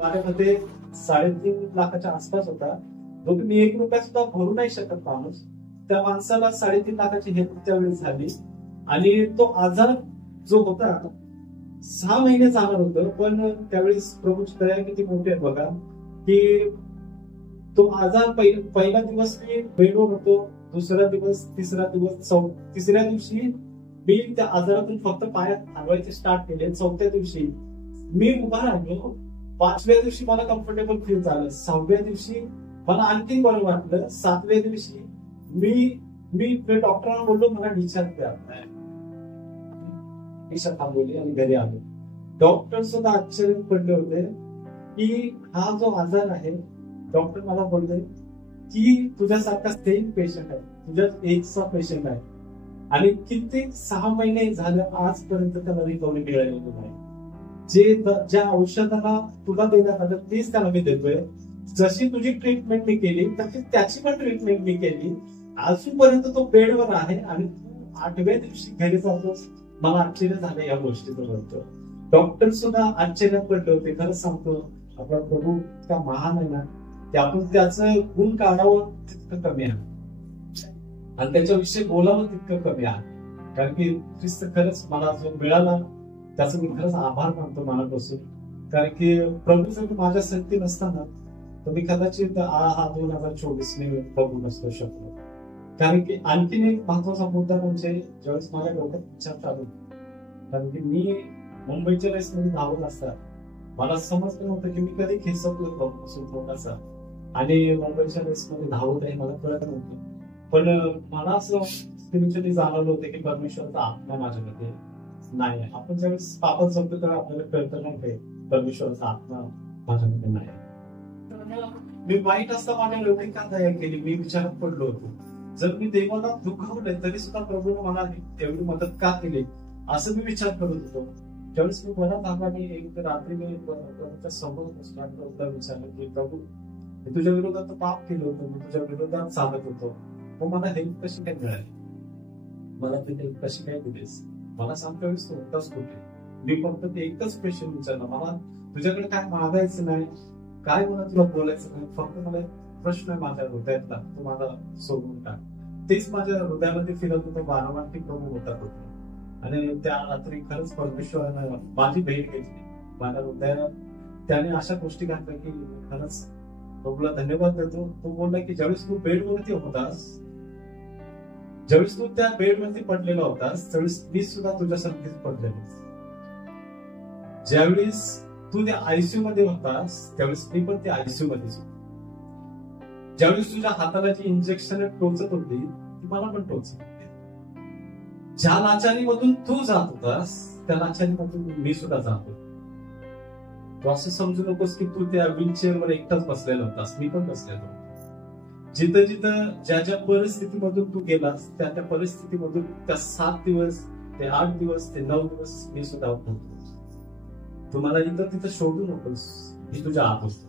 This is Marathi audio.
माझ्यामध्ये 3.5 लाखाच्या आसपास होता, जो की मी 1 रुपया सुद्धा भरू नाही शकत माणूस. त्या माणसाला 3.5 लाखाची हेल्प त्यावेळी झाली. आणि तो आजार जो होता 6 महिने जाणार होतं, पण त्यावेळेस प्रभूची दया किती मोठी आहे बघा, की तो आजार पहिला दिवस मी बेडवर होतो, दुसरा दिवस, तिसरा दिवस, तिसऱ्या दिवशी मी त्या आजारातून फक्त पायात हलवायचे स्टार्ट केले. 4थ्या दिवशी मी उभा राहिलो. 5व्या दिवशी मला कम्फर्टेबल फील झालं. 6व्या दिवशी मला आणखी बरं वाटलं. 7व्या दिवशी मी डॉक्टरांना बोललो मला डिस्चार्ज द्या. डिस्चार्ज थांबवली आणि घरी आलो. डॉक्टर सुद्धा आश्चर्य पडले होते की हा जो आजार आहे, डॉक्टर मला बोलले की तुझ्यासारखा सेम पेशंट आहे, तुझ्या एजचा पेशंट आहे आणि किती 6 महिने झालं आजपर्यंत त्याला रिकव्हरी मिळालेली नाही. ज्या औषधाला तुला देण्यात आलं तेच त्याला मी देतोय. जशी तुझी ट्रीटमेंट मी केली तशी त्याची पण ट्रीटमेंट मी केली. अजूनपर्यंत तो बेडवर आहे आणि तू 8व्या दिवशी घरी जातोस. मला आश्चर्य झालं या गोष्टीचं बोलतो. डॉक्टर सुद्धा आश्चर्यात पडले होते. खरंच सांगतो, आपला प्रभू इतका महान आहे ना, की आपण त्याचं गुण काढावं तितकं कमी आहे आणि त्याच्याविषयी बोलावं तितकं कमी आहे. कारण की ख्रिस्त खरंच मला जो मिळाला त्याचं मी खरंच आभार मानतो मनापासून. कारण की प्रभू जर माझ्या संगती नसताना तर मी कदाचित हा 2024 ने प्रभू नसतो शकलो. कारण की आणखीन एक महत्वाचा मुद्दा म्हणजे ज्यावेळेस माझ्या डोक्यात विचार चालू, कारण की मी मुंबईच्या रेसमध्ये धावत असतात मला समजलं नव्हतं की मी कधी खेचलो प्रभूपासून थोडासा आणि मुंबईच्या रेसमध्ये धावत आहे मला कळत नव्हतं. पण मला असं स्पिरिच्युअली जाणवलं होतं की परमेश्वराचा आत्मा माझ्यामध्ये नाही आहे. आपण ज्यावेळेस पापात जगतो तेव्हा आपल्याला कळतं नाही काही परमेश्वराचा आत्मा माझ्यामध्ये नाही. मी वाईट असता माझ्या एवढी का दया केली मी विचारात पडलो होतो. जर मी देवाला दुखावलंय तरी सुद्धा प्रभूने मला तेवढी मदत का केली असं मी विचार करत होतो. ज्यावेळेस मी मनात आला मी एक रात्री मी समोर विचारलं की प्रभू मी तुझ्या विरोधात पाप केलं होतं, मी तुझ्या विरोधात चालत होतो, मग मला हेल्प कशी काय मिळाली, मला ती हेल्प कशी काय दिलीस, मला सांगता वेळेस तू होताच कुठे. मी फक्त ते एकच क्वेश्चन विचारला, मला तुझ्याकडे काय मागायचं नाही, काय मला तुला बोलायचं नाही, फक्त मला एक प्रश्न आहे माझ्या हृदयातला, तू मला सोडून टाक. तेच माझ्या हृदयामध्ये फिरत होतं वारंवार की प्रभू होतात होते. आणि त्या रात्री खरंच परमेश्वरानं माझी भेट घेतली माझ्या हृदयात. त्याने अशा गोष्टी घातल्या की खरंच प्रभूला धन्यवाद देतो. तो बोलला की ज्यावेळेस तू बेडवरती होतास, ज्यावेळेस तू त्या बेडवरती पडलेला होतास त्यावेळेस मी सुद्धा तुझ्यासारखीच पडलेलो. ज्यावेळेस तू त्या आयसीयू मध्ये होतास त्यावेळेस मी पण त्या आयसीयू मध्येच होतो. ज्यावेळेस तुझ्या हाताला जी इंजेक्शन टोचत होती ती मला पण टोचत होती. ज्या लाचारीमधून तू जात होतास त्या लाचारीमधून मी सुद्धा जातो. तू असं समजू नकोस की तू त्या व्हीलचेअर वर एकटाच बसलेला होतास, मी पण बसलेलो. जिथं जिथं ज्या ज्या परिस्थितीमधून तू गेलास त्या परिस्थितीमधून त्या 7 दिवस ते 8 दिवस ते 9 दिवस मी सुद्धा होतो. तुम्हाला इथं तिथं शोधू नकोस, मी तुझ्या आत असतो.